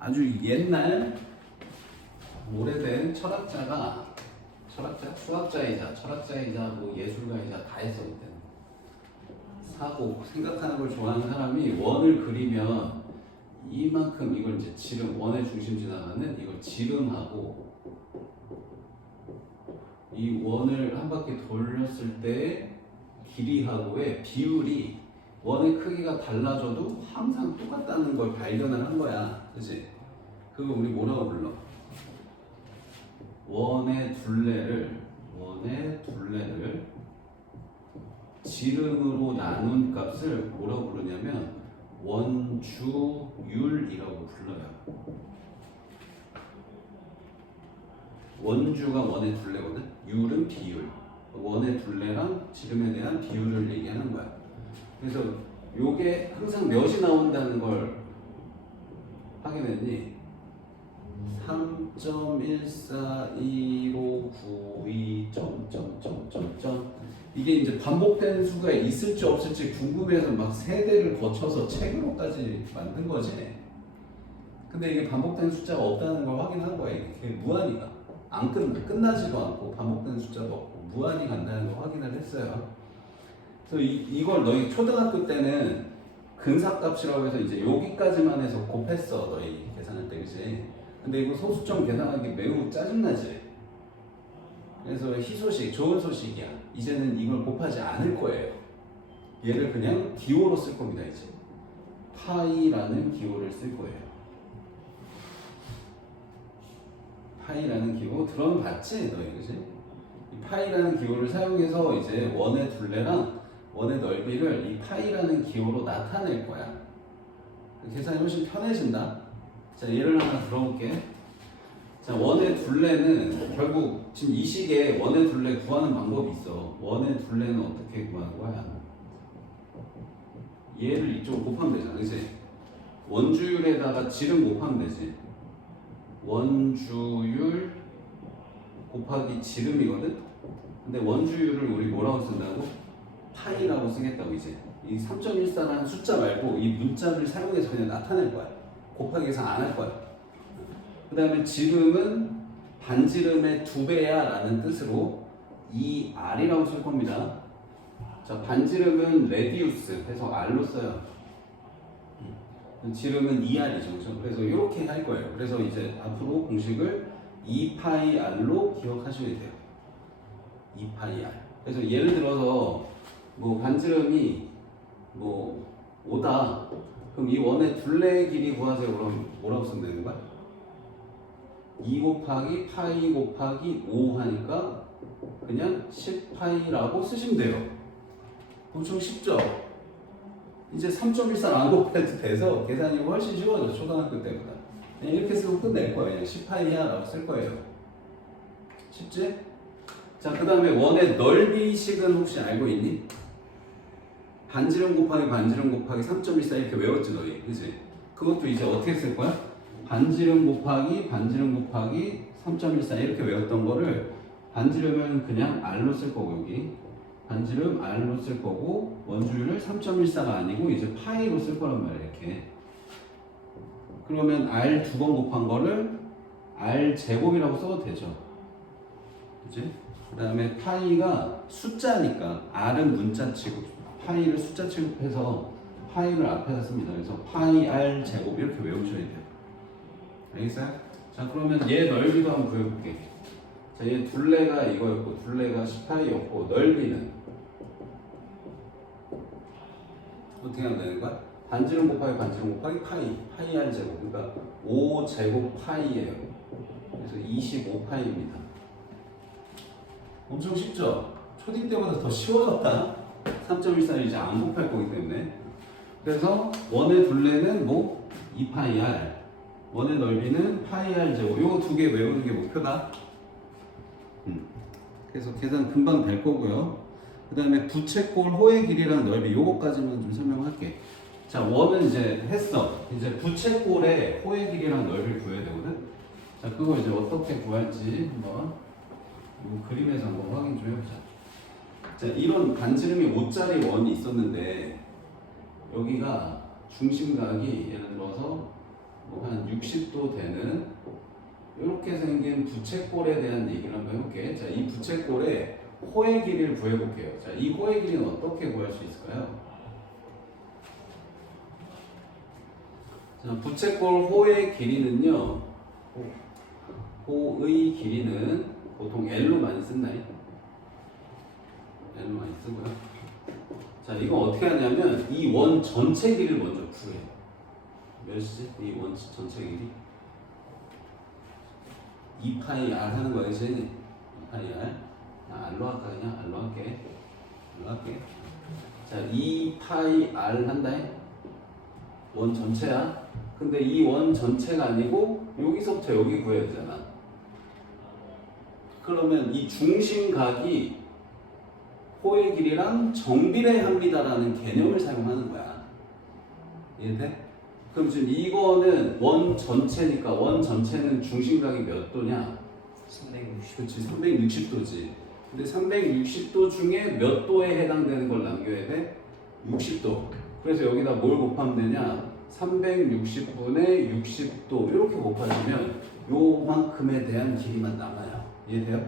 아주 옛날 오래된 수학자이자 뭐 예술가이자 다 했어 그때는. 사고 생각하는 걸 좋아하는 사람이 원을 그리면 이만큼 이걸 이제 지름, 원의 중심 지나가는 이걸 지름하고 이 원을 한 바퀴 돌렸을 때 길이하고의 비율이 원의 크기가 달라져도 항상 똑같다는 걸 발견을 한 거야. 그치? 그거 우리 뭐라고 불러? 원의 둘레를 지름으로 나눈 값을 뭐라고 부르냐면 원주율이라고 불러요. 원주가 원의 둘레거든. 율은 비율. 원의 둘레랑 지름에 대한 비율을 얘기하는 거야. 그래서 요게 항상 몇이 나온다는 걸 확인했니? 3.141592. 이게 이제 반복된 수가 있을지 없을지 궁금해서 막 세대를 거쳐서 책으로까지 만든 거지. 근데 이게 반복된 숫자가 없다는 걸 확인한 거야. 이게 무한이가 안 끝나지도 않고 반복된 숫자도 없고 무한히 간다는 걸 확인을 했어요. 그래서 이걸 너희 초등학교 때는 근사값이라고 해서 이제 여기까지만 해서 곱했어 너희 계산할 때, 그치? 근데 이거 소수점 계산하기 매우 짜증나지? 그래서 희소식, 좋은 소식이야. 이제는 이걸 곱하지 않을 거예요. 얘를 그냥 기호로 쓸 겁니다, 이제. 파이라는 기호를 쓸 거예요. 파이라는 기호 들어봤지, 너희, 그치? 이 파이라는 기호를 사용해서 이제 원의 둘레랑 원의 넓이를 이 파이라는 기호로 나타낼 거야. 계산이 훨씬 편해진다. 자, 예를 하나 들어볼게. 자, 원의 둘레는 결국 지금 이 식에 원의 둘레 구하는 방법이 있어. 원의 둘레는 어떻게 구하는 거야? 얘를 이쪽으로 곱하면 되잖아, 그치? 원주율에다가 지름 곱하면 되지. 원주율 곱하기 지름이거든? 근데 원주율을 우리 뭐라고 쓴다고? 파이라고 쓰겠다고 이제. 이 3.14라는 숫자 말고 이 문자를 사용해서 그냥 나타낼 거야. 곱하기 계산 안 할 거야. 그 다음에 지름은 반지름의 2배야 라는 뜻으로 2R이라고 쓸 겁니다. 자, 반지름은 레디우스 해서 R로 써요. 지름은 2R이죠. 그렇죠? 그래서 이렇게 할 거예요. 그래서 이제 앞으로 공식을 2파이R로 기억하셔야 돼요. 2파이R. 그래서 예를 들어서 뭐 반지름이 뭐 5다. 그럼 이 원의 둘레 길이 구하세요. 그럼 뭐라고 쓰면 되는 거야? 2 곱하기 파이 곱하기 5 하니까 그냥 10파이라고 쓰시면 돼요. 엄청 쉽죠? 이제 3.14 안 곱해도 돼서 계산이 훨씬 쉬워져, 초등학교 때보다. 그냥 이렇게 쓰고 끝낼 거예요. 그냥 10파이야 라고 쓸 거예요. 쉽지? 자, 그 다음에 원의 넓이식은 혹시 알고 있니? 반지름 곱하기 반지름 곱하기 3.14 이렇게 외웠지 너희, 그치? 그것도 이제 어떻게 쓸 거야? 반지름 곱하기 반지름 곱하기 3.14 이렇게 외웠던 거를 반지름은 그냥 R로 쓸 거고, 여기 반지름 R로 쓸 거고 원주율을 3.14가 아니고 이제 파이로 쓸 거란 말이야. 이렇게 그러면 R 2번 곱한 거를 R 제곱이라고 써도 되죠, 그치? 그 다음에 파이가 숫자니까 R은 문자 취급, 파이를 숫자 취급해서 파이를 앞에다 씁니다. 그래서 파이 R 제곱 이렇게 외우셔야 돼요. 알겠어요? 자, 그러면 얘 넓이도 한번 구해볼게. 자, 얘 둘레가 이거였고 둘레가 10파이였고 넓이는 어떻게 하면 되는 거야? 반지름 곱하기 반지름 곱하기 파이 R 제곱. 그러니까 5 제곱 파이예요. 그래서 25파이입니다. 엄청 쉽죠? 초딩 때보다 더 쉬워졌다. 3.14를 이제 안 곱할 거기 때문에. 그래서 원의 둘레는 뭐 2파이 R, 원의 넓이는 파이 R 제곱. 요거 두 개 외우는 게 목표다. 그래서 계산 금방 될 거고요. 그 다음에 부채꼴 호의 길이랑 넓이 요거까지만 좀 설명할게. 자, 원은 이제 했어. 이제 부채꼴의 호의 길이랑 넓이를 구해야 되거든. 자, 그거 이제 어떻게 구할지 한번 이 그림에서 한번 확인 좀 해보자. 자, 이런 반지름이 5짜리 원이 있었는데 여기가 중심각이 예를 들어서 뭐 한 360도 되는 이렇게 생긴 부채꼴에 대한 얘기를 한번 해볼게. 자, 이 부채꼴의 호의 길이를 구해볼게요. 자, 이 호의 길이는 어떻게 구할 수 있을까요? 자, 부채꼴 호의 길이는요. 호의 길이는 보통 L로 많이 쓴나요? L로 많이 쓰고요. 자, 이거 어떻게 하냐면 이 원 전체 길이를 먼저 구해요. 몇이지? 이 원 전체 길이? 2파이 R 하는 거야, 그치? 2파이 R. R로 할까, 그냥? R로 할게. R로 할게. 자, 2파이 R 한다. 원 전체야. 근데 이 원 전체가 아니고 여기서부터 여기 구해야 되잖아. 그러면 이 중심각이 호의 길이랑 정비례합니다라는 개념을 사용하는 거야. 이해돼? 그럼 지금 이거는 원 전체니까 원 전체는 중심각이 몇 도냐? 360. 그렇지, 360도지. 근데 360도 중에 몇 도에 해당되는 걸 남겨야 돼? 60도. 그래서 여기다 뭘 곱하면 되냐? 360분의 60도 이렇게 곱하시면 요만큼에 대한 길이만 남아요. 이해돼요?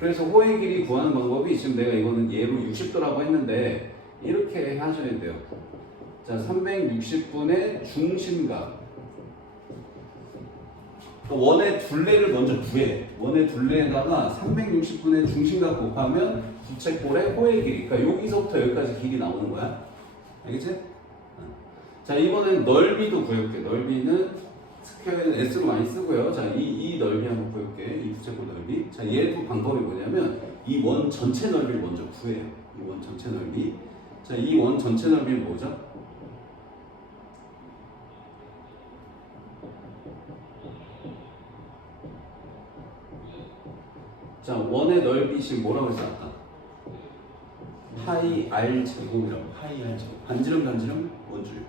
그래서 호의 길이 구하는 방법이 지금 내가 이거는 얘로 60도라고 했는데 이렇게 하셔야 돼요. 자, 360분의 중심각. 원의 둘레를 먼저 구해. 원의 둘레에다가 360분의 중심각 곱하면 부채꼴의 호의 길이. 그러니까 여기서부터 여기까지 길이 나오는 거야. 알겠지? 자, 이번엔 넓이도 구해볼게. 넓이는 스퀘어에는 S로 많이 쓰고요. 자, 이 넓이 한번 구해볼게. 이 부채꼴 넓이. 자, 얘도 방법이 뭐냐면 이 원 전체 넓이를 먼저 구해요. 이 원 전체 넓이. 자, 이 원 전체 넓이는 뭐죠? 자, 원의 넓이 지금 뭐라고 했어 아까? 파이 R 제곱이라고. 파이 R 제곱. 반지름 원줄.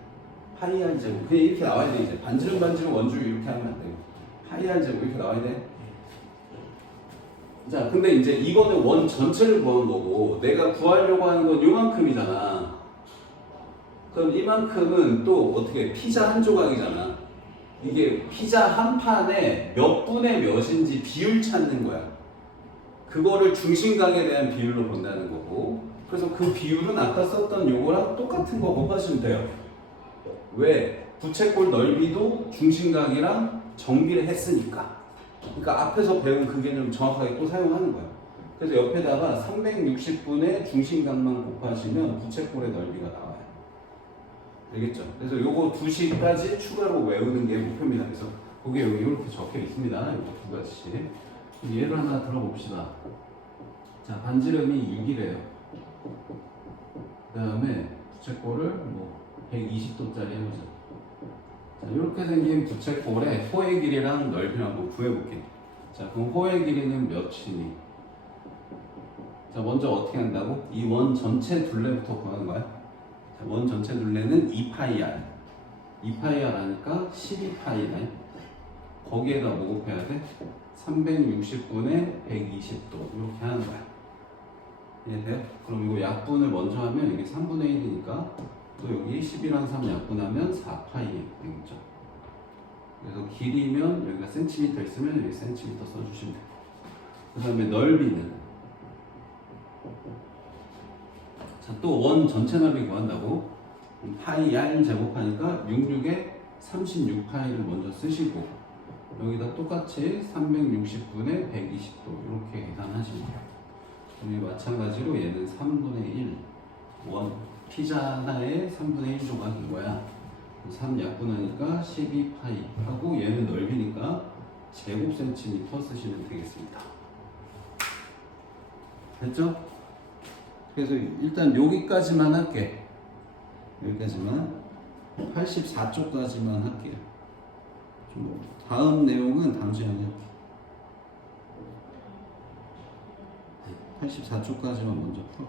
파이 R 제곱. 그냥 이렇게 나와야 돼 이제. 반지름 원줄 이렇게 하면 안 돼요. 파이 R 제곱 이렇게 나와야 돼. 자, 근데 이제 이거는 원 전체를 구하는 거고 내가 구하려고 하는 건 요만큼이잖아. 그럼 이만큼은 또 어떻게 피자 한 조각이잖아. 이게 피자 한 판에 몇 분의 몇인지 비율 찾는 거야. 그거를 중심각에 대한 비율로 본다는 거고. 그래서 그 비율은 아까 썼던 요거랑 똑같은 거 곱하시면 돼요. 왜? 부채꼴 넓이도 중심각이랑 정비를 했으니까. 그러니까 앞에서 배운 그 개념을 정확하게 또 사용하는 거야. 그래서 옆에다가 360분의 중심각만 곱하시면 부채꼴의 넓이가 나와요. 알겠죠? 그래서 요거 2시까지 추가로 외우는 게 목표입니다. 그래서 거기에 여기 이렇게 적혀 있습니다. 요거 두 가지씩. 예를 하나 들어봅시다. 자, 반지름이 6이래요. 그 다음에 부채꼴을 뭐 120도짜리 해보자. 자, 이렇게 생긴 부채꼴의 호의 길이랑 넓이를 한번 구해볼게. 자, 그럼 호의 길이는 몇이니? 자, 먼저 어떻게 한다고? 이 원 전체 둘레부터 구하는 거야. 자, 원 전체 둘레는 2파이 R. 2파이 R 하니까 12파이네. 거기에다 뭐 곱해야 돼? 360분의 120도 이렇게 하는 거야. 이해돼요? 그럼 이거 약분을 먼저 하면 이게 3분의 1이니까 또 여기 10이랑 3 약분하면 4파이 되겠죠. 그래서 길이면 여기가 센티미터 있으면 여기 센티미터 써주시면 돼요. 그 다음에 넓이는 자, 또 원 전체 넓이 구한다고 파이 R 제곱하니까 66에 36파이를 먼저 쓰시고 여기다 똑같이 360분의 120도 이렇게 계산하시면 돼요. 여기 마찬가지로 얘는 3분의 1 원 피자 하나에 3분의 1 조각인 거야. 3 약분하니까 12파이 하고 얘는 넓이니까 제곱 센티미터 쓰시면 되겠습니다. 됐죠? 그래서 일단 여기까지만 할게. 여기까지만 84쪽까지만 할게요. 다음 내용은 다음 시간에 할게. 84쪽까지만 먼저 풀어.